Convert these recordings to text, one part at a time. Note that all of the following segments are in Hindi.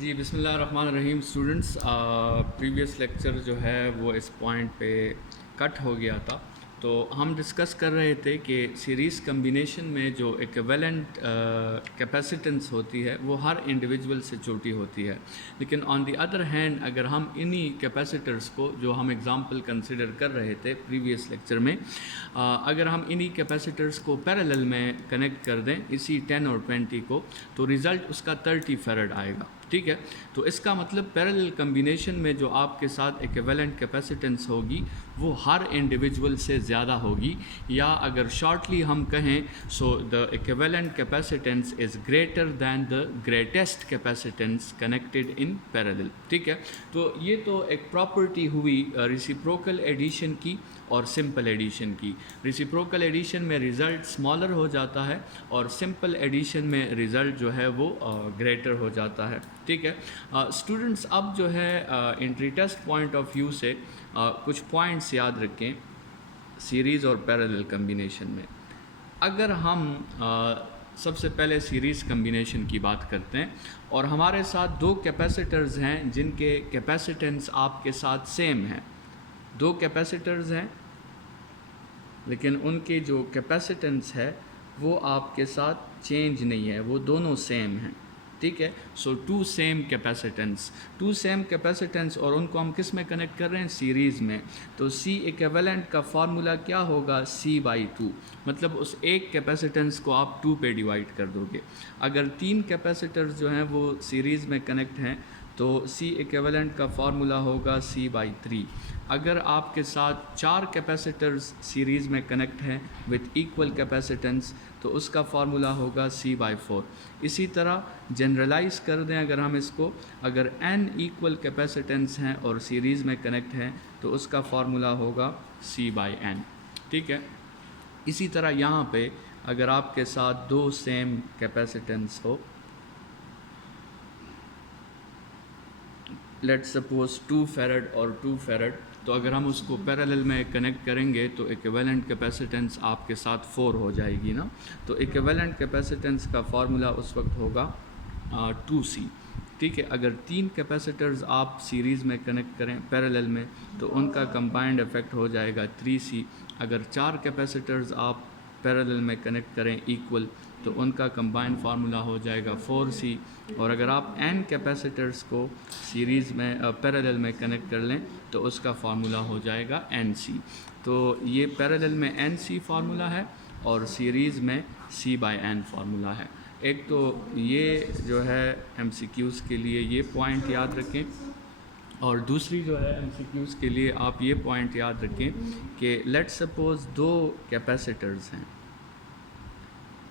जी बिस्मिल्लाहिर्रहमानिर्रहीम स्टूडेंट्स, प्रीवियस लेक्चर जो है वो इस पॉइंट पे कट हो गया था। तो हम डिस्कस कर रहे थे कि सीरीज़ कम्बिनेशन में जो इक्विवेलेंट कैपेसिटेंस होती है वो हर इंडिविजुअल से छोटी होती है, लेकिन ऑन द अदर हैंड अगर हम इन्हीं कैपेसिटर्स को जो हम एग्जांपल कंसिडर कर रहे थे प्रीवियस लेक्चर में, अगर हम इन्हीं कैपेसिटर्स को पैरेलल में कनेक्ट कर दें इसी 10 और 20 को, तो रिज़ल्ट उसका 30 फैराड आएगा। ठीक है, तो इसका मतलब पैरेलल कम्बिनेशन में जो आपके साथ इक्विवेलेंट कैपेसिटेंस होगी वो हर इंडिविजुअल से ज़्यादा होगी, या अगर शॉर्टली हम कहें so the equivalent capacitance is greater than the greatest capacitance connected in parallel. ठीक है, तो ये तो एक प्रॉपर्टी हुई रेसिप्रोकल एडिशन की और सिंपल एडिशन की। रेसिप्रोकल एडिशन में रिज़ल्ट स्मॉलर हो जाता है और सिंपल एडिशन में रिज़ल्ट जो है वो ग्रेटर हो जाता है। ठीक है स्टूडेंट्स, अब जो है entry test point of view से कुछ पॉइंट्स याद रखें सीरीज़ और पैरेलल कम्बिनेशन में। अगर हम सबसे पहले सीरीज़ कम्बिनेशन की बात करते हैं और हमारे साथ दो कैपेसिटर्स हैं जिनके कैपेसिटेंस आपके साथ सेम है। दो कैपेसिटर्स हैं लेकिन उनके जो कैपेसिटेंस है वो आपके साथ चेंज नहीं है, वो दोनों सेम हैं। ठीक है, सो टू सेम कैपेसिटेंस और उनको हम किस में कनेक्ट कर रहे हैं? सीरीज़ में। तो सी इक्विवेलेंट का फार्मूला क्या होगा? C/2, मतलब उस एक कैपेसिटेंस को आप 2 पे डिवाइड कर दोगे। अगर तीन कैपेसिटर्स जो हैं वो सीरीज़ में कनेक्ट हैं तो C इक्विवेलेंट का फार्मूला होगा C/3। अगर आपके साथ चार कैपेसिटर्स सीरीज़ में कनेक्ट हैं विथ इक्वल कैपेसिटेंस तो उसका फार्मूला होगा C/4। इसी तरह जनरलाइज कर दें अगर हम इसको, अगर n इक्वल कैपेसिटेंस हैं और सीरीज़ में कनेक्ट हैं तो उसका फार्मूला होगा C/n। ठीक है, इसी तरह यहाँ पे अगर आपके साथ दो सेम कैपेसिटेंस हो, लेट्स सपोज 2 फैराड और 2 फैराड, तो अगर हम उसको पैरेलल में कनेक्ट करेंगे तो इक्विवेलेंट कैपेसिटेंस आपके साथ 4 हो जाएगी ना। तो इक्विवेलेंट कैपेसिटेंस का फार्मूला उस वक्त होगा 2C। ठीक है, अगर तीन कैपेसिटर्स आप सीरीज़ में कनेक्ट करें पैरेलल में तो उनका कंबाइंड इफेक्ट हो जाएगा 3C। अगर चार कैपेसिटर्स आप पैरेलल में कनेक्ट करें इक्वल तो उनका कंबाइंड फार्मूला हो जाएगा 4C। और अगर आप n कैपेसिटर्स को सीरीज़ में पैरेलल में कनेक्ट कर लें तो उसका फार्मूला हो जाएगा NC। तो ये पैरेलल में NC फार्मूला है और सीरीज़ में C/n फार्मूला है। एक तो ये जो है MCQs के लिए ये पॉइंट याद रखें, और दूसरी जो है MCQs के लिए आप ये पॉइंट याद रखें कि लेट्स सपोज दो कैपेसिटर्स हैं।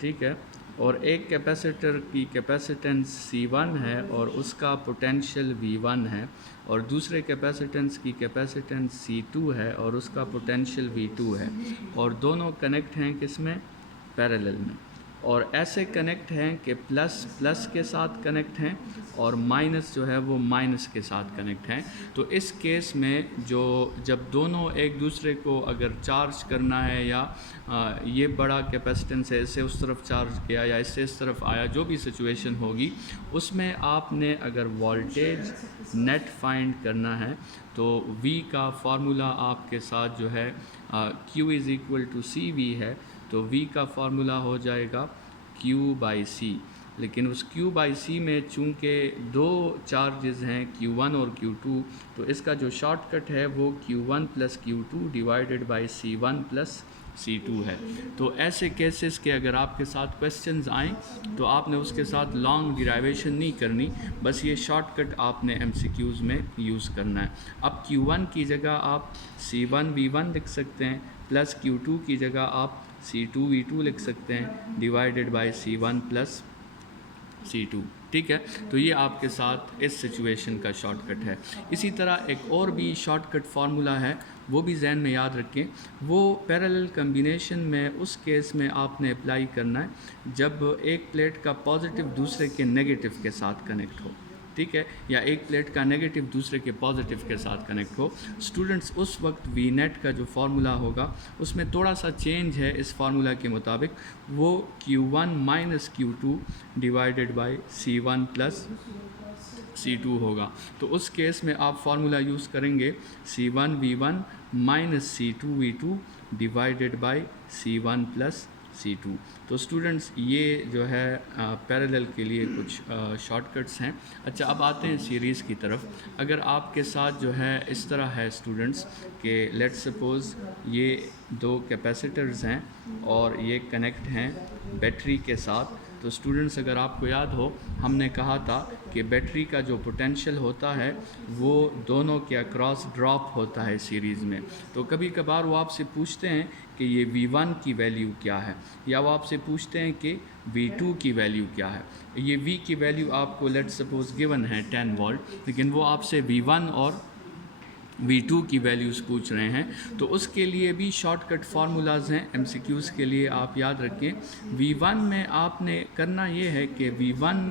ठीक है, और एक कैपेसिटर की कैपेसिटेंस C1 है और उसका पोटेंशियल V1 है, और दूसरे कैपेसिटेंस की कैपेसिटेंस C2 है और उसका पोटेंशियल V2 है, और दोनों कनेक्ट हैं किस में? पैरेलल में। और ऐसे कनेक्ट हैं कि प्लस प्लस के साथ कनेक्ट हैं और माइनस जो है वो माइनस के साथ कनेक्ट हैं। तो इस केस में जो जब दोनों एक दूसरे को अगर चार्ज करना है या ये बड़ा कैपेसिटेंस है इससे उस तरफ चार्ज किया या इससे इस तरफ आया, जो भी सिचुएशन होगी उसमें आपने अगर वोल्टेज नेट फाइंड करना है तो V का फार्मूला आपके साथ जो है Q = CV है, तो V का फार्मूला हो जाएगा Q/C। लेकिन उस Q/C में चूँकि दो चार्जेस हैं Q1 और Q2, तो इसका जो शॉर्टकट है वो Q1 + Q2 divided by C1 + C2 है। तो ऐसे केसेस के अगर आपके साथ क्वेश्चंस आएँ तो आपने उसके साथ लॉन्ग डिराइवेशन नहीं करनी, बस ये शॉर्टकट आपने MCQs में यूज़ करना है। अब Q1 की जगह आप C1V1 लिख सकते हैं, प्लस Q2 की जगह आप C2V2 लिख सकते हैं डिवाइडेड बाय C1 + C2। ठीक है, तो ये आपके साथ इस सिचुएशन का शॉर्टकट है। इसी तरह एक और भी शॉर्टकट फार्मूला है, वो भी जहन में याद रखें। वो पैरेलल कम्बिनेशन में उस केस में आपने अप्लाई करना है जब एक प्लेट का पॉजिटिव दूसरे के नेगेटिव के साथ कनेक्ट हो। ठीक है, या एक प्लेट का नेगेटिव दूसरे के पॉजिटिव के साथ कनेक्ट हो। स्टूडेंट्स, उस वक्त वी नेट का जो फार्मूला होगा उसमें थोड़ा सा चेंज है इस फार्मूला के मुताबिक, वो Q1 - Q2 divided by C1 + C2 होगा। तो उस केस में आप फार्मूला यूज़ करेंगे C1V1 minus C2V2 divided by C1 plus C2। तो स्टूडेंट्स ये जो है पैरेलल के लिए कुछ शॉर्टकट्स हैं। अच्छा, अब आते हैं सीरीज़ की तरफ। अगर आपके साथ जो है इस तरह है स्टूडेंट्स कि लेट्स सपोज़ ये दो कैपेसिटर्स हैं और ये कनेक्ट हैं बैटरी के साथ। तो स्टूडेंट्स अगर आपको याद हो, हमने कहा था कि बैटरी का जो पोटेंशियल होता है वो दोनों के अक्रॉस ड्रॉप होता है सीरीज़ में। तो कभी कभार वो आपसे पूछते हैं कि ये V1 की वैल्यू क्या है, या वो आपसे पूछते हैं कि V2 की वैल्यू क्या है। ये V की वैल्यू आपको लेट्स सपोज गिवन है 10 वोल्ट, लेकिन वो आपसे V1 और V2 की वैल्यूज़ पूछ रहे हैं। तो उसके लिए भी शॉर्टकट फार्मूलाज हैं MCQs के लिए, आप याद रखें। V1 में आपने करना ये है कि V1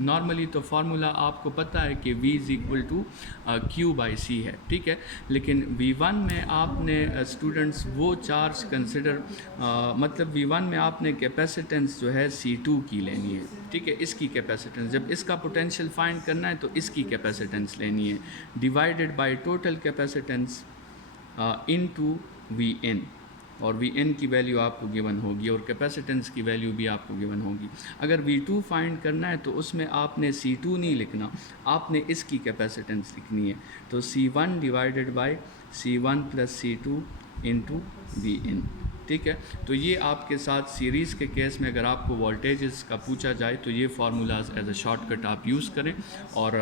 नॉर्मली तो फार्मूला आपको पता है कि V is equal to Q/C है, ठीक है। लेकिन V1 में आपने स्टूडेंट्स वो चार्ज कंसिडर मतलब V1 में आपने कैपेसिटेंस जो है C2 की लेनी है, ठीक है। इसकी कैपेसिटेंस, जब इसका पोटेंशियल फाइंड करना है तो इसकी कैपेसिटेंस लेनी है, divided by total capacitance into Vn, और Vn की वैल्यू आपको गिवन होगी और कैपेसिटेंस की वैल्यू भी आपको गिवन होगी। अगर V2 फाइंड करना है तो उसमें आपने C2 नहीं लिखना, आपने इसकी कैपेसिटेंस लिखनी है। तो C1 divided by C1 plus C2 into Vn, ठीक है। तो ये आपके साथ सीरीज़ के केस में अगर आपको वोल्टेजेस का पूछा जाए तो ये फार्मूलाज एज अ शॉर्टकट आप यूज़ करें। और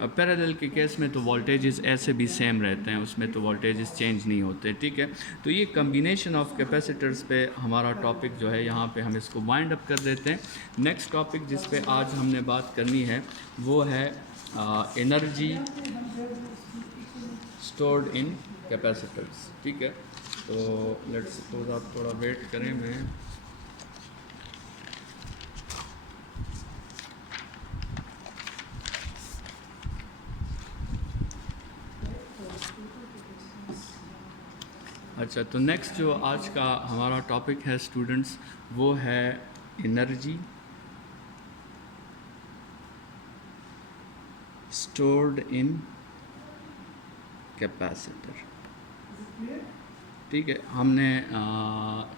पैरेलल के केस में तो वोल्टेजेस ऐसे भी सेम रहते हैं, उसमें तो वोल्टेजेस चेंज नहीं होते, ठीक है। तो ये कम्बिनेशन ऑफ कैपेसिटर्स पे हमारा टॉपिक जो है यहाँ पे हम इसको वाइंड अप कर देते हैं। नेक्स्ट टॉपिक जिस पे आज हमने बात करनी है वो है एनर्जी स्टोर्ड इन कैपेसिटर्स, ठीक है। तो लेट्स सपोज आप थोड़ा वेट करें, मैं अच्छा, तो नेक्स्ट जो आज का हमारा टॉपिक है स्टूडेंट्स वो है एनर्जी स्टोर्ड इन कैपेसिटर, ठीक है। हमने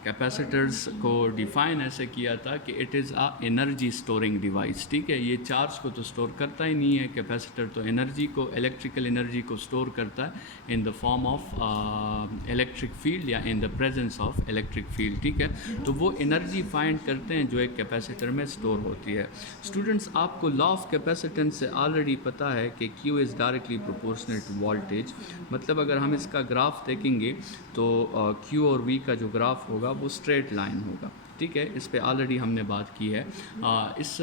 कैपेसिटर्स को डिफ़ाइन ऐसे किया था कि it is a energy storing device, ठीक है। ये चार्ज को तो स्टोर करता ही नहीं है कैपेसिटर, तो एनर्जी को, इलेक्ट्रिकल एनर्जी को स्टोर करता है in the form of electric field या in the presence of electric field, ठीक है। तो वो एनर्जी फाइंड करते हैं जो एक कैपेसिटर में स्टोर होती है। स्टूडेंट्स, आपको लॉ ऑफ कैपेसिटेंस से ऑलरेडी पता है कि Q is directly proportional to voltage. मतलब अगर हम इसका ग्राफ देखेंगे तो Q और V का जो ग्राफ होगा वो स्ट्रेट लाइन होगा, ठीक है। इस पे ऑलरेडी हमने बात की है। इस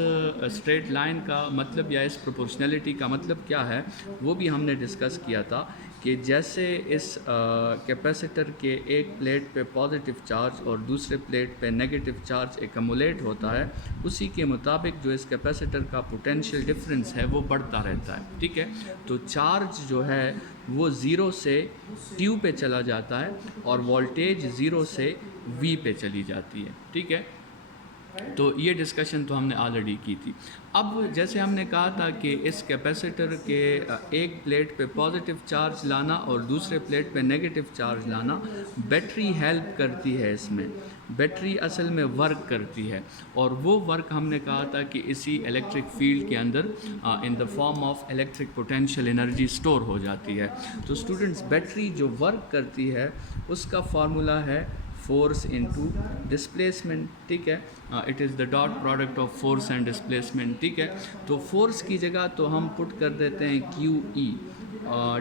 स्ट्रेट लाइन का मतलब या इस प्रोपोर्शनलिटी का मतलब क्या है वो भी हमने डिस्कस किया था कि जैसे इस कैपेसिटर के एक प्लेट पे पॉजिटिव चार्ज और दूसरे प्लेट पे नेगेटिव चार्ज एक्यूमुलेट होता है, उसी के मुताबिक जो इस कैपेसिटर का पोटेंशियल डिफरेंस है वो बढ़ता रहता है, ठीक है। तो चार्ज जो है वो ज़ीरो से Q पे चला जाता है और वोल्टेज ज़ीरो से V पे चली जाती है, ठीक है। तो ये डिस्कशन तो हमने ऑलरेडी की थी। अब जैसे हमने कहा था कि इस कैपेसिटर के एक प्लेट पे पॉजिटिव चार्ज लाना और दूसरे प्लेट पे नेगेटिव चार्ज लाना, बैटरी हेल्प करती है इसमें। बैटरी असल में वर्क करती है और वो वर्क हमने कहा था कि इसी इलेक्ट्रिक फील्ड के अंदर इन the form of electric potential energy store हो जाती है। तो स्टूडेंट्स, बैटरी जो वर्क करती है उसका फार्मूला है फोर्स इनटू डिस्प्लेसमेंट, ठीक है। It is the dot product of force and displacement, ठीक है। तो फोर्स की जगह तो हम पुट कर देते हैं QE,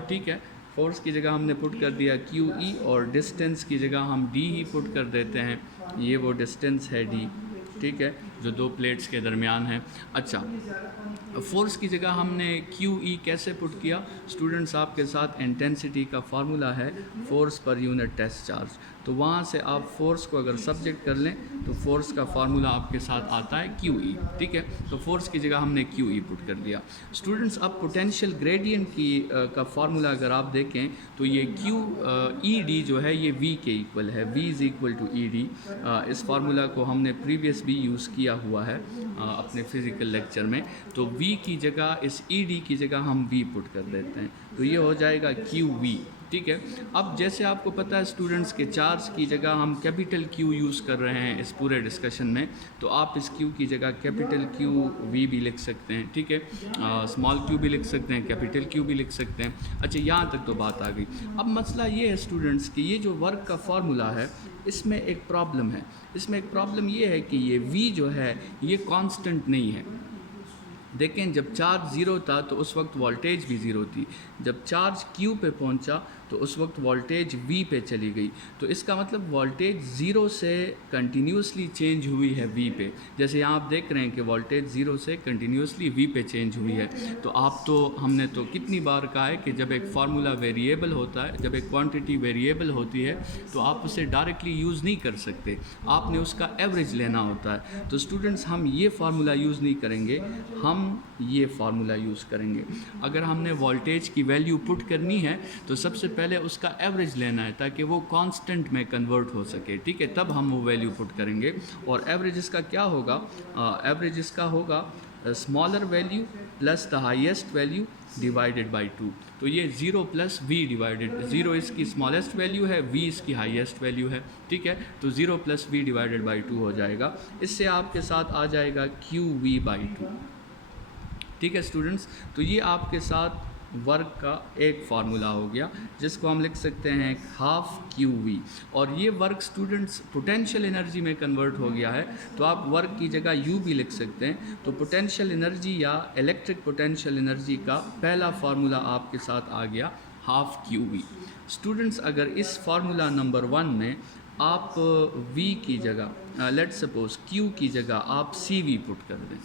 ठीक है। फोर्स की जगह हमने पुट कर दिया QE और डिस्टेंस की जगह हम D ही पुट कर देते हैं। ये वो डिस्टेंस है D, ठीक है, जो दो प्लेट्स के दरमियान है। अच्छा, फोर्स की जगह हमने QE कैसे पुट किया? स्टूडेंट्स, आपके साथ इंटेंसिटी का फार्मूला है force per unit test charge. तो वहाँ से आप फोर्स को अगर सब्जेक्ट कर लें तो फोर्स का फार्मूला आपके साथ आता है QE, ठीक है। तो फोर्स की जगह हमने QE पुट कर दिया। स्टूडेंट्स, अब पोटेंशियल ग्रेडियंट की का फार्मूला अगर आप देखें तो ये ED जो है ये V के इक्वल है, V is equal to ED। इस फार्मूला को हमने प्रीवियस भी यूज़ किया हुआ है अपने फिज़िकल लेक्चर में। तो V की जगह इस ED की जगह हम V पुट कर देते हैं, तो ये हो जाएगा QV, ठीक है। अब जैसे आपको पता है स्टूडेंट्स के चार्ज की जगह हम कैपिटल Q यूज़ कर रहे हैं इस पूरे डिस्कशन में, तो आप इस Q की जगह कैपिटल QV भी लिख सकते हैं, ठीक है। स्मॉल q भी लिख सकते हैं, कैपिटल Q भी लिख सकते हैं। अच्छा, यहाँ तक तो बात आ गई। अब मसला ये है स्टूडेंट्स कि ये जो वर्क का फार्मूला है इसमें एक प्रॉब्लम है। इसमें एक प्रॉब्लम ये है कि ये V जो है ये कांस्टेंट नहीं है। देखें, जब चार्ज ज़ीरो था तो उस वक्त वोल्टेज भी ज़ीरो थी, जब चार्ज Q पे पहुंचा तो उस वक्त वोल्टेज V पे चली गई। तो इसका मतलब वोल्टेज ज़ीरो से कंटिन्यूसली चेंज हुई है V पे। जैसे यहाँ आप देख रहे हैं कि वोल्टेज ज़ीरो से कंटिन्यूसली V पे चेंज हुई है। तो हमने तो कितनी बार कहा है कि जब एक फार्मूला वेरिएबल होता है, जब एक क्वांटिटी वेरिएबल होती है तो आप उसे डायरेक्टली यूज़ नहीं कर सकते, आपने उसका एवरेज लेना होता है। तो स्टूडेंट्स, हम ये फार्मूला यूज़ नहीं करेंगे, हम ये फार्मूला यूज़ करेंगे। अगर हमने वोल्टेज की वैल्यू पुट करनी है तो सबसे पहले उसका एवरेज लेना है ताकि वो कांस्टेंट में कन्वर्ट हो सके, ठीक है, तब हम वो वैल्यू पुट करेंगे। और एवरेज इसका क्या होगा? एवरेज इसका होगा smaller value plus the highest value divided by 2। तो ये 0 प्लस V डिवाइडेड, 0 इसकी स्मॉलेस्ट वैल्यू है, V इसकी हाईएस्ट वैल्यू है, ठीक है। तो 0 प्लस V डिवाइडेड बाई 2 हो जाएगा। इससे आपके साथ आ जाएगा QV बाई 2, ठीक है स्टूडेंट्स। तो ये आपके साथ वर्क का एक फार्मूला हो गया जिसको हम लिख सकते हैं हाफ QV। और ये वर्क स्टूडेंट्स पोटेंशियल एनर्जी में कन्वर्ट हो गया है, तो आप वर्क की जगह U भी लिख सकते हैं। तो पोटेंशियल एनर्जी या इलेक्ट्रिक पोटेंशियल एनर्जी का पहला फार्मूला आपके साथ आ गया हाफ QV। स्टूडेंट्स, अगर इस फार्मूला नंबर 1 में आप V की जगह लेट सपोज Q की जगह आप CV पुट कर दें,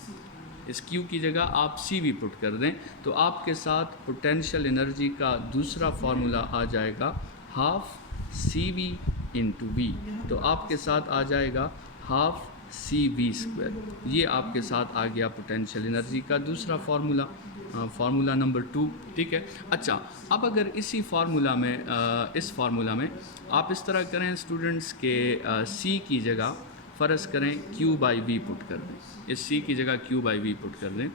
इस Q की जगह आप CV पुट कर दें, तो आपके साथ पोटेंशियल एनर्जी का दूसरा फार्मूला आ जाएगा हाफ CV इंटू V। तो आपके साथ आ जाएगा हाफ CV स्क्वायर। ये आपके साथ आ गया पोटेंशियल एनर्जी का दूसरा फार्मूला, फार्मूला नंबर 2, ठीक है। अच्छा, अब अगर इसी फार्मूला में इस फार्मूला में आप इस तरह करें स्टूडेंट्स के C की जगह फ़र्ज़ करें Q बाई V पुट कर दें, इस C की जगह Q बाई V पुट कर दें,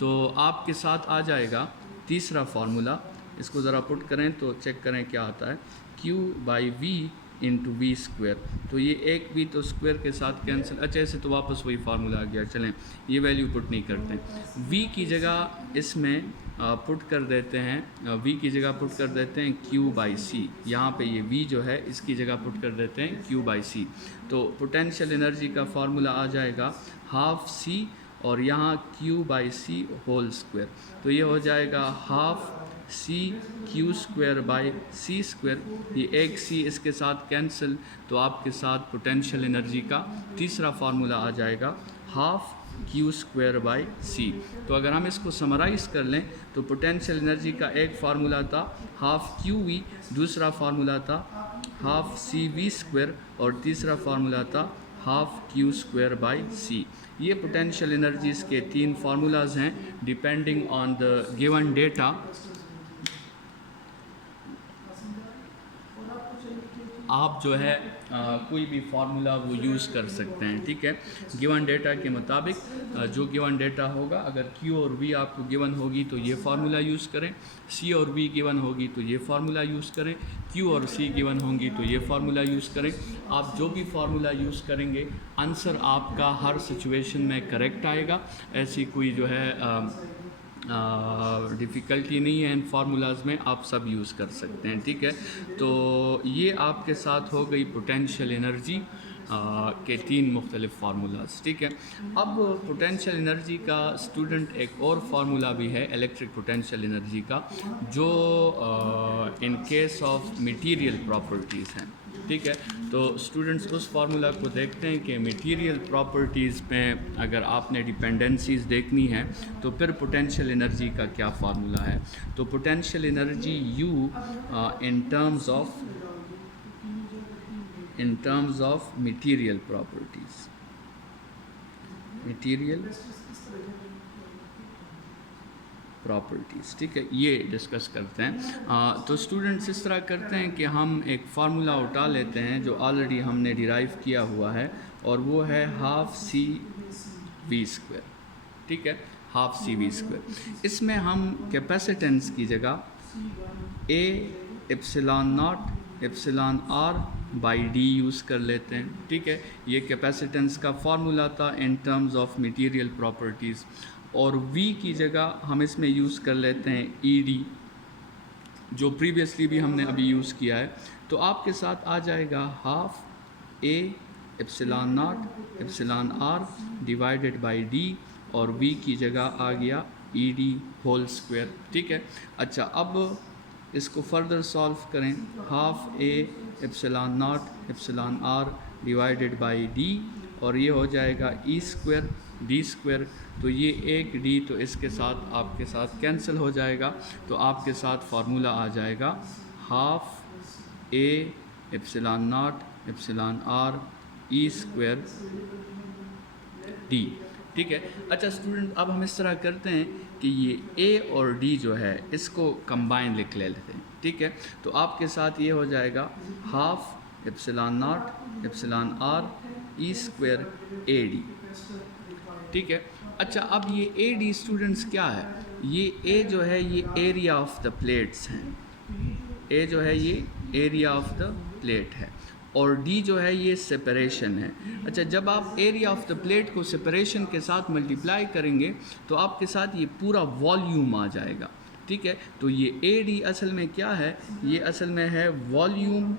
तो आपके साथ आ जाएगा तीसरा फार्मूला। इसको ज़रा पुट करें तो चेक करें क्या आता है, Q by V into V square. तो ये एक V तो स्क्वायर के साथ कैंसिल, अच्छा ऐसे तो वापस वही फार्मूला आ गया। चलें, ये वैल्यू पुट नहीं करते, V की जगह इसमें पुट कर देते हैं, V की जगह पुट कर देते हैं Q बाई C। यहाँ पे ये V जो है इसकी जगह पुट कर देते हैं Q बाई C। तो पोटेंशियल एनर्जी का फार्मूला आ जाएगा हाफ C और यहाँ Q by C whole square. तो ये हो जाएगा half C Q square by C square. ये एक C इसके साथ कैंसिल, तो आपके साथ पोटेंशियल एनर्जी का तीसरा फार्मूला आ जाएगा half Q square by C। तो अगर हम इसको समराइज़ कर लें तो पोटेंशियल एनर्जी का एक फार्मूला था हाफ QV, दूसरा फार्मूला था हाफ CV स्क्वायर और तीसरा फार्मूला था half Q square by C। ये पोटेंशियल एनर्जीज़ के 3 फार्मूलाज हैं depending on the given data. आप जो है कोई भी फार्मूला वो यूज़ कर सकते हैं, ठीक है। गिवन डेटा के मुताबिक जो गिवन डेटा होगा, अगर Q और V आपको गिवन होगी तो ये फार्मूला यूज़ करें, C और V गिवन होगी तो ये फार्मूला यूज़ करें, Q और C गिवन होंगी तो ये फार्मूला यूज़ करें। आप जो भी फार्मूला यूज़ करेंगे आंसर आपका हर सिचुएशन में करेक्ट आएगा। ऐसी कोई जो है डिफ़िकल्टी नहीं है इन फार्मूलाज में, आप सब यूज़ कर सकते हैं, ठीक है। तो ये आपके साथ हो गई पोटेंशियल एनर्जी के 3 मुख्तलिफ फार्मूलाज, ठीक है। अब पोटेंशियल एनर्जी का स्टूडेंट एक और फार्मूला भी है इलेक्ट्रिक पोटेंशियल एनर्जी का, जो in case of material properties हैं, ठीक है। तो स्टूडेंट्स उस फार्मूला को देखते हैं कि मटेरियल प्रॉपर्टीज़ में अगर आपने डिपेंडेंसीज़ देखनी है तो फिर पोटेंशियल एनर्जी का क्या फार्मूला है। तो potential energy U in terms of in terms of material properties. Material properties, ठीक है, ये डिस्कस करते हैं। तो स्टूडेंट्स इस तरह करते हैं कि हम एक फार्मूला उठा लेते हैं जो ऑलरेडी हमने डिराइव किया हुआ है, और वो है हाफ सी वी स्क्वायर, ठीक है, हाफ सी वी स्क्वायर। इसमें हम कैपेसिटेंस की जगह A epsilon naught epsilon R by D use कर लेते हैं, ठीक है। ये कैपेसिटेंस का फार्मूला था in terms of material properties. और v की जगह हम इसमें यूज़ कर लेते हैं ई डी, जो प्रीवियसली भी हमने अभी यूज़ किया है। तो आपके साथ आ जाएगा half A epsilon naught epsilon R divided by D, और v की जगह आ गया ई डी होल स्क्वायर, ठीक है। अच्छा, अब इसको फर्दर सॉल्व करें। Half A epsilon naught epsilon R divided by D, और ये हो जाएगा ई स्क्वायर डी स्क्वायर। तो ये एक डी तो इसके साथ आपके साथ कैंसिल हो जाएगा, तो आपके साथ फार्मूला आ जाएगा half A epsilon naught epsilon R E square D, ठीक है। अच्छा स्टूडेंट, अब हम इस तरह करते हैं कि ये ए और डी जो है इसको कंबाइन लिख लेते हैं, ठीक है। तो आपके साथ ये हो जाएगा half epsilon naught epsilon R E square A D, ठीक है। अच्छा, अब ये ए डी स्टूडेंट्स क्या है? ये ए जो है ये एरिया ऑफ द प्लेट्स हैं, ए जो है ये एरिया ऑफ द प्लेट है, और डी जो है ये सेपरेशन है। अच्छा, जब आप एरिया ऑफ द प्लेट को सेपरेशन के साथ मल्टीप्लाई करेंगे तो आपके साथ ये पूरा वॉल्यूम आ जाएगा, ठीक है। तो ये ए डी असल में क्या है? ये असल में है volume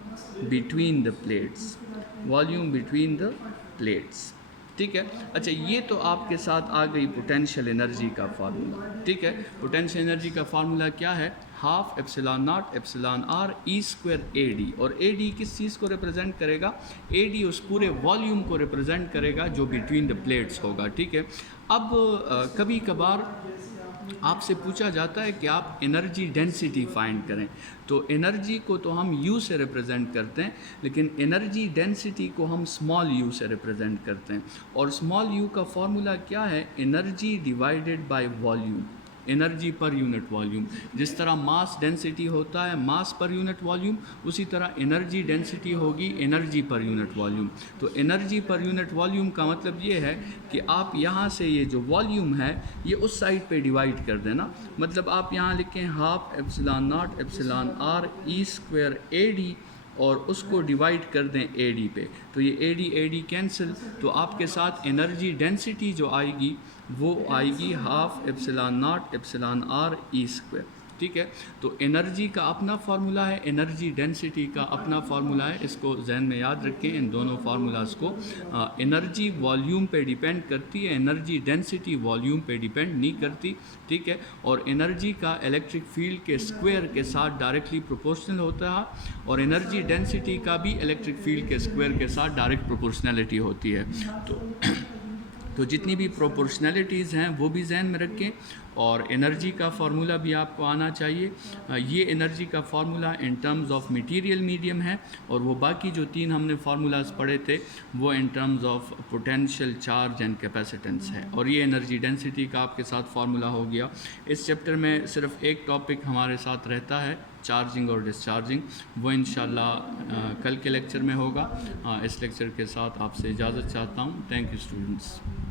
between the plates, volume between the plates, ठीक है। अच्छा, ये तो आपके साथ आ गई पोटेंशियल एनर्जी का फार्मूला, ठीक है। पोटेंशियल एनर्जी का फार्मूला क्या है? Half epsilon naught epsilon R E square A D, और ए डी किस चीज़ को रिप्रेजेंट करेगा? ए डी उस पूरे वॉल्यूम को रिप्रेजेंट करेगा जो बिटवीन द प्लेट्स होगा, ठीक है। अब कभी कभार आपसे पूछा जाता है कि आप एनर्जी डेंसिटी फाइंड करें, तो एनर्जी को तो हम यू से रिप्रेजेंट करते हैं, लेकिन एनर्जी डेंसिटी को हम स्मॉल यू से रिप्रेजेंट करते हैं। और स्मॉल यू का फॉर्मूला क्या है? Energy divided by volume, energy per unit volume. जिस तरह मास डेंसिटी होता है मास पर यूनिट वॉल्यूम, उसी तरह एनर्जी डेंसिटी होगी एनर्जी पर यूनिट वॉल्यूम। तो एनर्जी पर यूनिट वॉल्यूम का मतलब ये है कि आप यहाँ से ये जो वॉल्यूम है ये उस साइड पे डिवाइड कर देना। मतलब आप यहाँ लिखें half epsilon naught epsilon R E square A D, और उसको डिवाइड कर दें ए डी पे, तो ये ए डी कैंसिल, तो आपके साथ एनर्जी डेंसिटी जो आएगी वो आएगी half epsilon naught epsilon R E square, ठीक है। तो एनर्जी का अपना फार्मूला है, एनर्जी डेंसिटी का अपना फार्मूला है, इसको जहन में याद रखें इन दोनों फार्मूलाज को। एनर्जी वॉल्यूम पे डिपेंड करती है, एनर्जी डेंसिटी वॉल्यूम पे डिपेंड नहीं करती, ठीक है। और एनर्जी का इलेक्ट्रिक फील्ड के स्क्वायर के साथ डायरेक्टली प्रोपोर्शनल होता है, और एनर्जी डेंसिटी का भी इलेक्ट्रिक फील्ड के स्क्वायर के साथ डायरेक्ट प्रोपोर्शनलिटी होती है। तो जितनी भी प्रोपोर्शनलिटीज़ हैं वो भी जहन में रखें, और एनर्जी का फार्मूला भी आपको आना चाहिए। ये एनर्जी का formula in terms of material medium है, और वो बाकी जो तीन हमने फार्मूलाज पढ़े थे वो in terms of potential charge and capacitance है, और ये एनर्जी डेंसिटी का आपके साथ फार्मूला हो गया। इस चैप्टर में सिर्फ एक टॉपिक हमारे साथ रहता है, चार्जिंग और डिस्चार्जिंग, वो इंशाल्लाह कल के लेक्चर में होगा। इस लेक्चर के साथ आपसे इजाज़त चाहता हूँ। Thank you students.